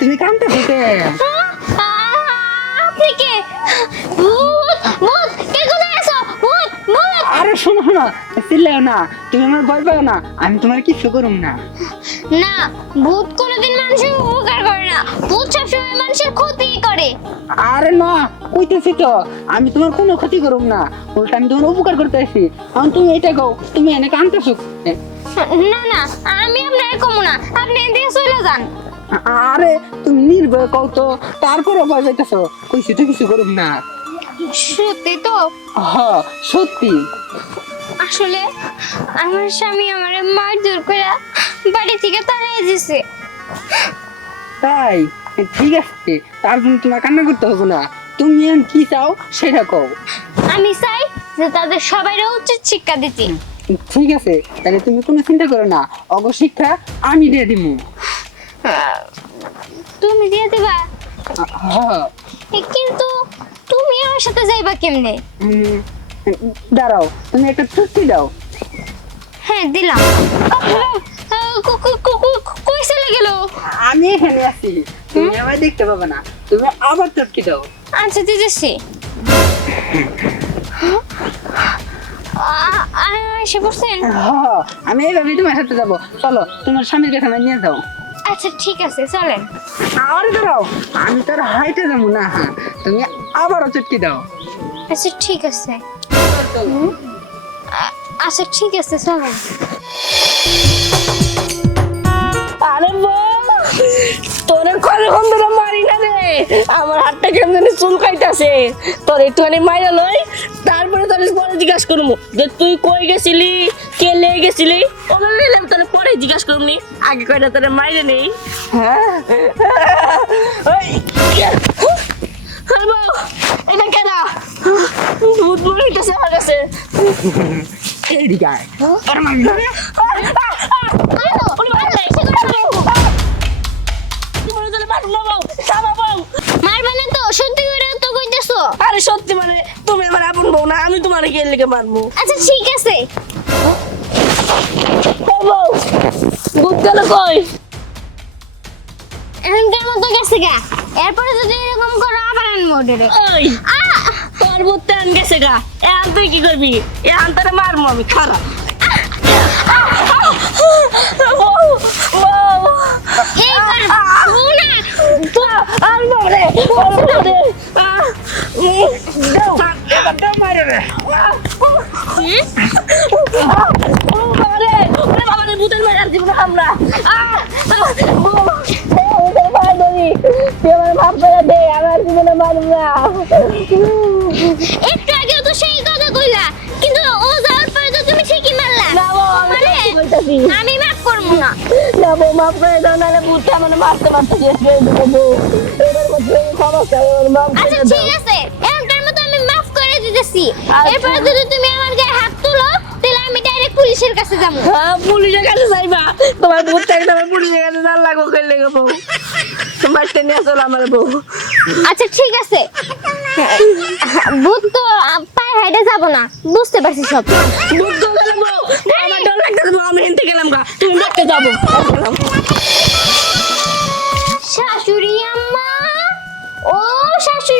তুমি কামটা থেকে আপনি কে ভূত ভূত কে কোথায় আছো ভূত ভূত। আরে শোনো শোনো চিল্লাও না তুমি আমার ভয় পাও না আমি তোমার কিছু করুম না। না ভূত কোনোদিন মানুষের উপকার করে না। ভূত সবসময় মানুষের ক্ষতি করে। আরে না কইতেছি তো আমি তোমার কোনো ক্ষতি করুম না উল্টা আমি তোমার উপকার করতে আসি এখন তুমি এটা কও তুমি এনে কানতেছো না না আমি আপনার কমু না আপনি এদিকে চলে যান। আরে তুমি নির্ভয় কও তো। তারপরে ভয় পাইতেছো? কইছি তো কিছু করুম না। সত্যি তো? হ সত্যি। আসলে আমার স্বামী আমার মারধর করে বাড়ি থেকে তাড়াই দিছে। তাই? ঠিক আছে। তার জন্য তোমার কান্না করতে হবে না। তুমি এখন কি চাও সেটা কও। আমি চাই যে তাদের সবাই উচিত শিক্ষা দিতে। ঠিক আছে। তাহলে তুমি কোনো চিন্তা করো না। অগশিক্ষা আমি দিয়ে দিব তুমি দিয়ে দিবা? হ্যাঁ। কিন্তু তুমি আমার সাথে যাইবা কেমনে? দাঁড়াও তুমি একটা চুক্তি দাও। হ্যাঁ দিলাম। কই চলে গেল? আমি এখানে আছি। তুমি আমায় দেখতে পাবে না। তুমি আবার চুক্তি দাও। আচ্ছা দিতেছি। হ্যাঁ আমি এইভাবেই তোমার সাথে যাব। চলো তোমার স্বামীর কাছে নিয়ে যাও। আচ্ছা ঠিক আছে চলেন। আর দাঁড়াও আমি তোর হাইটে যাব না হ্যাঁ তুমি আবারও চুটকি দাও। আচ্ছা ঠিক আছে। আচ্ছা ঠিক আছে চলেন। আরে বল তোরে কতক্ষণ ধরে মারি না রে? আমার হাতটা কেমন জানি চুলকাইতাছে। তোর একটুখানি মাইরা লই তারপরে তোর পরে জিজ্ঞাসা করব যে তুই কই গেছিলি? কে লেগে গেছিলি? নিলাম পরে জিজ্ঞাসা করবনি আগে কয়টা তোরে মাইরে নেই? হ্যাঁ এটা কেনা ভূত মরে হইতেছে আমার কাছে? মারবা না তো সত্যি করে তো কইতেছো। আরে সত্যি মানে তুমি আমার আপন বউ না আমি তোমার কে লেগে মারবো? আচ্ছা ঠিক আছে। দুধ গেল কই এখনকার মতো গেছে গা এরপরে যদি এরকম করো আবার আনব ওটারে ওই তোর বুঝতে আন গেছে গা এ তুই কি করবি এ আন তোরে মারবো আমি খারাপ এই করব না আর মারে আর মারে এবার দাও মাইরে রে। ও মারে ওরে বাবা জীবনে আমরা মাফ করে দে আমার জীবনে মারব না একটু আগেও তো সেই কথা কইলা কিন্তু ও যাওয়ার পরে তো তুমি ঠিকই মারলা না বউ আমি মানে আমি মাফ করব না। না বউ মাফ করে দাও নাহলে ভূতটা মানে মারতে মারতে শেষ করে দেবো বউ। এবার মধ্যে ক্ষমা চাই মাফ আচ্ছা করে দাও। ঠিক আছে। এখনকার মতো আমি মাফ করে দিতেছি। আচ্ছা। এরপরে যদি তুমি পুলিশের কাছে যাব। হ্যাঁ পুলিশের কাছে যাইবা। তোমার ভূতটা একদম পুলিশের কাছে না লাগো কইলে গো বউ নিয়ে চলো আমার বউ। আচ্ছা ঠিক আছে। ভূত তো পায়ে হেঁটে যাব না। বুঝতে পারছি সব। ভূত তো গেলে বউ আমার ডর লাগতেছে বউ আমি হেনতে গেলাম গা। তুমি দেখতে যাব। শাশুড়ি আম্মা ও শাশুড়ি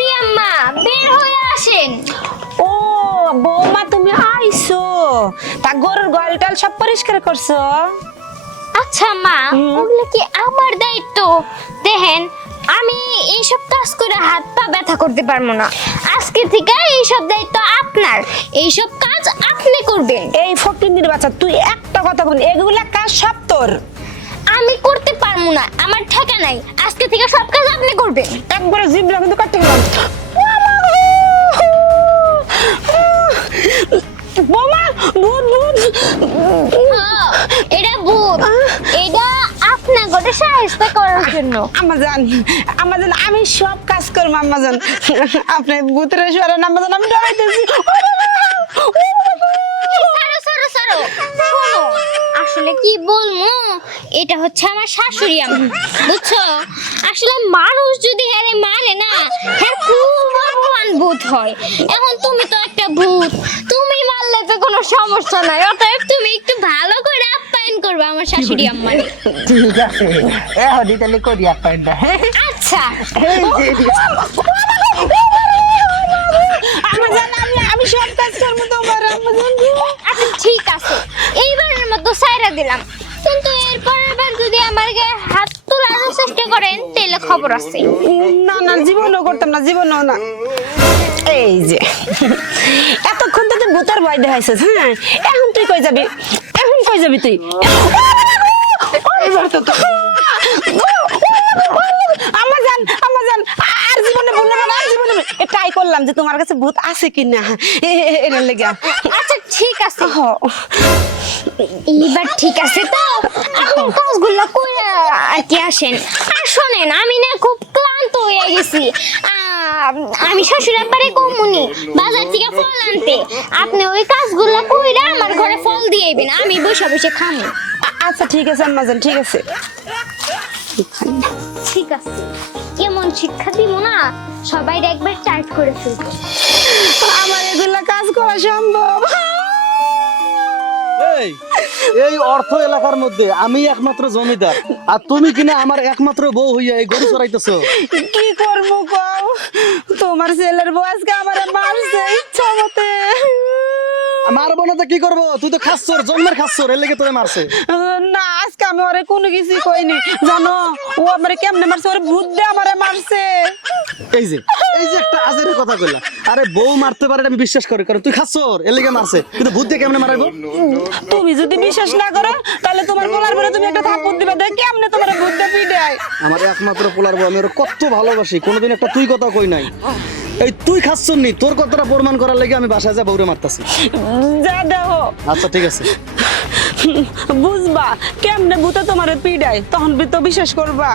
তা গরুর গোয়ালটাল সব পরিষ্কার করছ? আচ্ছা মা ওগুলো কি আমার দায়িত্ব? দেখেন আমি এইসব কাজ করে হাত পা ব্যথা করতে পারব না। আজকে থেকে এইসব দায়িত্ব আপনার। এইসব কাজ আপনি করবেন। এই ফকিন্দির বাচ্চা তুই একটা কথা বল এগুলা কাজ সব তোর। আমি করতে পারব না আমার ঠেকা নাই। আজকে থেকে সব কাজ আপনি করবেন। একবারে জিবলা কিন্তু কাটতে গেলাম। বৌমা ভূত ভূত। হ্যাঁ, এটা ভূত। এটা আপনা গোটে সাহায্য করার জন্য। আমাজান আমাজান আমি সব কাজ করব আমাজান আপনি ভূতের সরেন আমাজান আমি ডরাইতেছি। আসলে কি বলব? এটা হচ্ছে আমার শাশুড়ি আমি বুঝছ? আসলে মানুষ যদি হ্যারে মানে না হ্যাঁ খুব ভগবান ভূত হয়। এখন তুমি তো একটা ভূত তুমি কোনো সমস্যা নাই। অতএব তুমি একটু ভালো করে আপ্যায়ন করবে আমার শাশুড়ি আম্মারে ঠিক আছে। এখনই তাহলে করি আপনারটা আচ্ছা। এই যে আমি সব কাজ করব তোমার আম্মাজান আচ্ছা ঠিক আছে। এইবারের মতো সাইরা দিলাম। কিন্তু এরপরের বার যদি আমার গায়ে হাত তোলার চেষ্টা করেন তাহলে খবর আছে। না না জীবনও করতাম না জীবনও না। এই যে। ভূতের ভয় দেখাইছিস হ্যাঁ? এখন তুই কই যাবি? এখন কই যাবি তুই? আমাজান আর জীবনে না। ট্রাই করলাম যে তোমার কাছে ভূত আছে কিনা। এর লেগে ঠিক আছে। হ এইবার ঠিক আছে তো? এখন কাজগুলো করে আর কি আসেন। আর শোনেন আমি না খুব ক্লান্ত হয়ে গেছি। আমি শ্বশুর আব্বারে কমুনি বাজার থেকে ফল আনতে। আপনি ওই কাজগুলো কইরা আমার ঘরে ফল দিয়ে আইবেন আমি বসে বসে খামু। আচ্ছা ঠিক আছে আম্মাজান ঠিক আছে। ঠিক আছে। কেমন শিক্ষা দিব না? সবাই একবার টাইট করে ফেলব। আমার এগুলা কাজ করা সম্ভব। এই এই অর্থ এলাকার মধ্যে আমি একমাত্র জমিদার। আর তুমি কিনা আমার একমাত্র বউ হইয়া এই গরু চড়াইতেছো? কি করব কও? তোমার ছেলের বউ আজকে আমার মারছে ইচ্ছা মতে। মারবো না তো কি করব? তুই তো খাচ্ছর জন্মের খাচ্ছর এর লেগে তোরে মারছে। না আজকে আমি ওরে কোনো কিছু কইনি। জানো ও আমারে কেমনে মারছে? ওরে ভূত দিয়ে আমারে মারছে। এই যে এই যে একটা আজের কথা কইলা। আরে বউ মারতে পারে আমি বিশ্বাস করি কারণ তুই খাচ্ছর এর লেগে মারছে। কিন্তু বুদ্ধি কেমনে মারাইবো? তুমি যদি বিশ্বাস না করো তাহলে তোমার পরে তুমি একটা থাপ্পড় দিবে দেখ কেমনে তোমার ভূত দিয়ে পিটায় আমার একমাত্র পোলার বউ আমি ওর কত ভালোবাসি কোনোদিন একটা তুই কথা কই নাই। এই তুই খাচ্ছর নি তোর কথাটা প্রমাণ করার লেগে আমি বাসায় যা বউরে মারতাছি। যা দেও আচ্ছা ঠিক আছে। বুঝবা কেমনে ভূতে তোমারে পিটায় তখন তো বিশ্বাস করবা।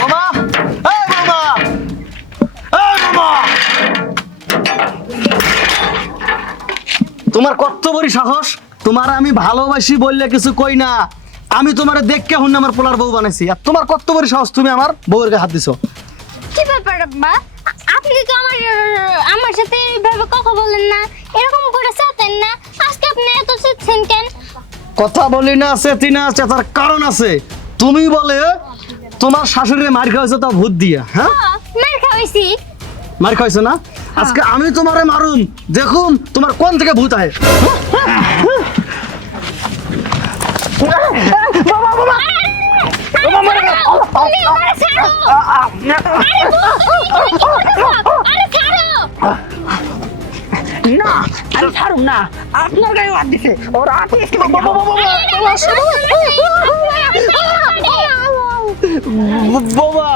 মামা! এই মামা! এই মামা! তোমার কত বড় সাহস? তোমার আমি ভালোবাসি বললে কিছু কই না। আমি তোমার দেখকে হুন আমার পোলার বউ বানাইছি। আর তোমার কত বড় সাহস তুমি আমার বউয়ের গায়ে হাত দিছো? কি ব্যাপার আব্বা? আপনি তো আমার আমার সাথে এইভাবে কথা বলেন না। এরকম করে চাতেন না। আজকে আপনি এত চেচ্ছেন কেন? কথা বলি না আছে তিনা আছে তার কারণ আছে। তুমি বলে তোমার শাশুড়ি মার খাওয়াইছো তা ভূত দিয়া হ্যাঁ মার খাওয়াইছি মার খাইছো না আজকে আমি তোমারে মারুম দেখুন তোমার কোন থেকে ভূত আয় তুমি আমারে ছাড়ো আরে ছাড়ো না আমি ছাড়ুম না আপনার গায়ে হাত দিছে ওর হাত বাবা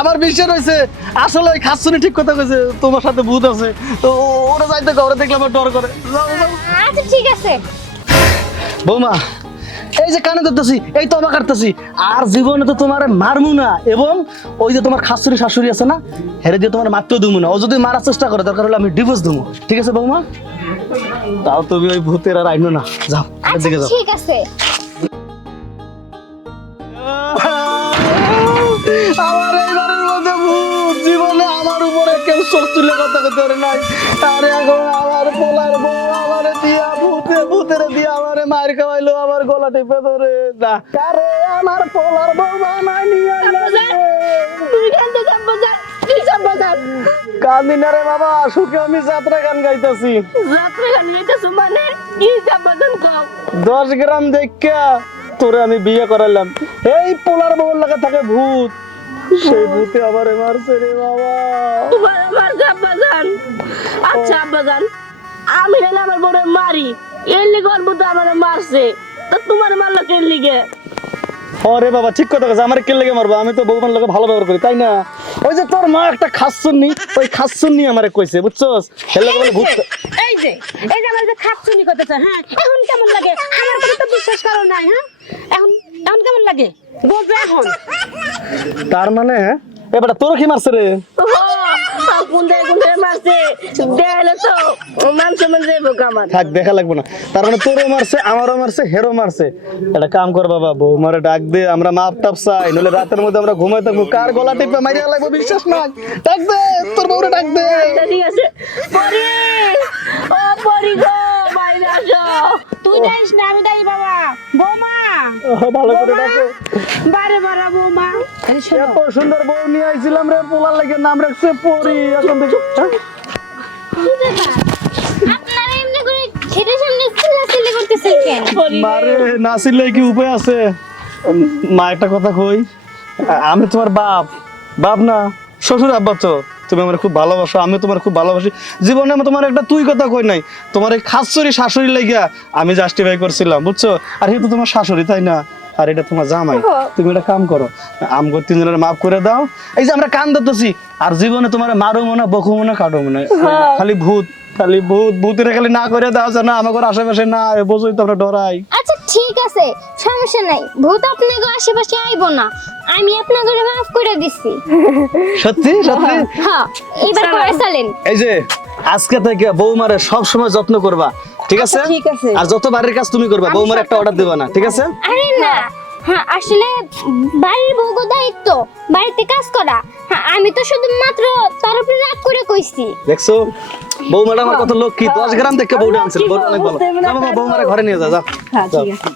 আমার বিশ্বাস হয়েছে আসলে ওই খাচ্ছুনি ঠিক কথা কইছে তোমার সাথে ভূত আছে। তো ওরা যাইতে ঘরে দেখলে আমার ডর করে। আচ্ছা ঠিক আছে। বৌমা এই যে কানে ধরতেছি এই তো কাটতেছি। আর জীবনে তো তোমার মারমু না এবং ওই যে তোমার খাসুরি শাশুড়ি আছে না হেরে দিয়ে তোমার মারতেও দেবো না। ও যদি মারার চেষ্টা করে দরকার হলে আমি ডিভোর্স দেবো ঠিক আছে বৌমা? তাও তুমি ওই ভূতের আর আইনো না। যাও আচ্ছা দিকে যাও। ঠিক আছে। আমার এইবারের মধ্যে ভূত জীবনে আমার উপরে কেউ চোখ তুলে কথা কইতে পারে নাই। আরে এখন আমার পোলার বউ আমারে দিয়া ভূতে ভূতের দিয়া আমারে মার খাওয়াইলো আমার গলা টিপে ধরে। না আরে আমার পোলার বউ বানাই নিয়ে কান্দি না রে। বাবা সুখে আমি যাত্রা গান গাইতাছি। রাত্রে গান গাইতেছো মানে? কি কও? গ্রাম দেখা তোরে আমি বিয়ে করালাম এই পোলার বউর লাগা থাকে ভূত। সেই ভূতে আমারে মারছে রে বাবা। তোমার আমার আব্বাজান। আচ্ছা আব্বাজান আমি না আমার মারি। এর লিগে আমার মারছে। তো তোমার মারলো কে লিগে? আরে বাবা ঠিক কথা কথা আমার কে লেগে মারবো? আমি তো বৌমার লোকে ভালো ব্যবহার করি তাই না? ওই যে তোর মা একটা খাসুন্নি ওই খাস খাসুন্নি আমারে কইছে বুঝছস? হেলে বলে ভূত এই যে এই যে আমার যে খাপচুনি করতেছে হ্যাঁ এখন কেমন লাগে? বিশ্বাস করো নাই হ্যাঁ? এখন এখন কেমন লাগে? বলবে এখন। তার মানে এবারে তোর কি মারছে রে? কোন জায়গায় মারছে। দেখলে তো সম্মান আমার। থাক দেখা লাগবে না। তার মানে তোরও মারছে আমারও মারছে হেরো মারছে। একটা কাম কর বাবা বৌমারে ডাক দে আমরা মাপ টাপ চাই। নলে রাতের মধ্যে আমরা ঘুমাই থাকব। কার গলা টিপে মারিয়া লাগবে বিশ্বাস নাই ডাক দে তোর বউরে ডাক দে। ঠিক আছে। পরি ও পরি গো বাইরে আসো। তুই যাইস না আমি যাই বাবা। বৌমা। ভালো করে ডাকো বারে বারে বৌমা। এত সুন্দর বউ নিয়ে আইছিলাম রে পোলার লাগে নাম রাখছে পরি এখন দেখো। হ্যাঁ? কি আপনারা এমনি করে খেতে সামনে চিল্লাচিল্লি করতেছেন কেন? মারে নাসিলে কি উপায় আছে? মা একটা কথা কই আমি তোমার বাপ। বাপ না শ্বশুর আব্বা তো। তুমি আমার খুব ভালোবাসো আমি তোমার খুব ভালোবাসি। জীবনে আমি তোমার একটা তুই কথা কই নাই তোমার এই খাসুরি শাশুড়ি লাগিয়া আমি জাস্টিফাই করছিলাম বুঝছ? আর এটা তোমার শাশুড়ি তাই না? আর এটা তোমার জামাই। তুমি এটা কাম করো আম আমগো তিনজনের মাফ করে দাও। এই যে আমরা কান ধরতেছি আর জীবনে তোমার মারো মনে বকু মনে কাটো মনে খালি ভূত। খালি ভূত ভূতের খালি না করে দাও না আমাকে আশেপাশে না বোঝোই তো আমরা ডরাই। আচ্ছা ঠিক আছে সমস্যা নাই। ভূত আপনাকে আশেপাশে আইব না আমি আপনাকে মাফ করে দিচ্ছি সত্যি সত্যি? হ্যাঁ এবার করে চলেন। এই যে আজকে থেকে বৌমারে সব সময় যত্ন করবা ঠিক আছে? আচ্ছা, ঠিক আছে। আর যত বাড়ির কাজ তুমি করবা বৌমার একটা অর্ডার দিবা না ঠিক আছে? আরে না হ্যাঁ আসলে বাড়ির ভোগ দায়িত্ব বাড়িতে কাজ করা। হ্যাঁ আমি তো শুধুমাত্র তার উপরে রাগ করে কইছি। দেখছ? বৌমাটা আমার কত লক্ষ্মী দশ গ্রাম থেকে বউটা আনছিল বউটা অনেক ভালো। যা বাবা ঘরে নিয়ে যা যা হ্যাঁ ঠিক আছে।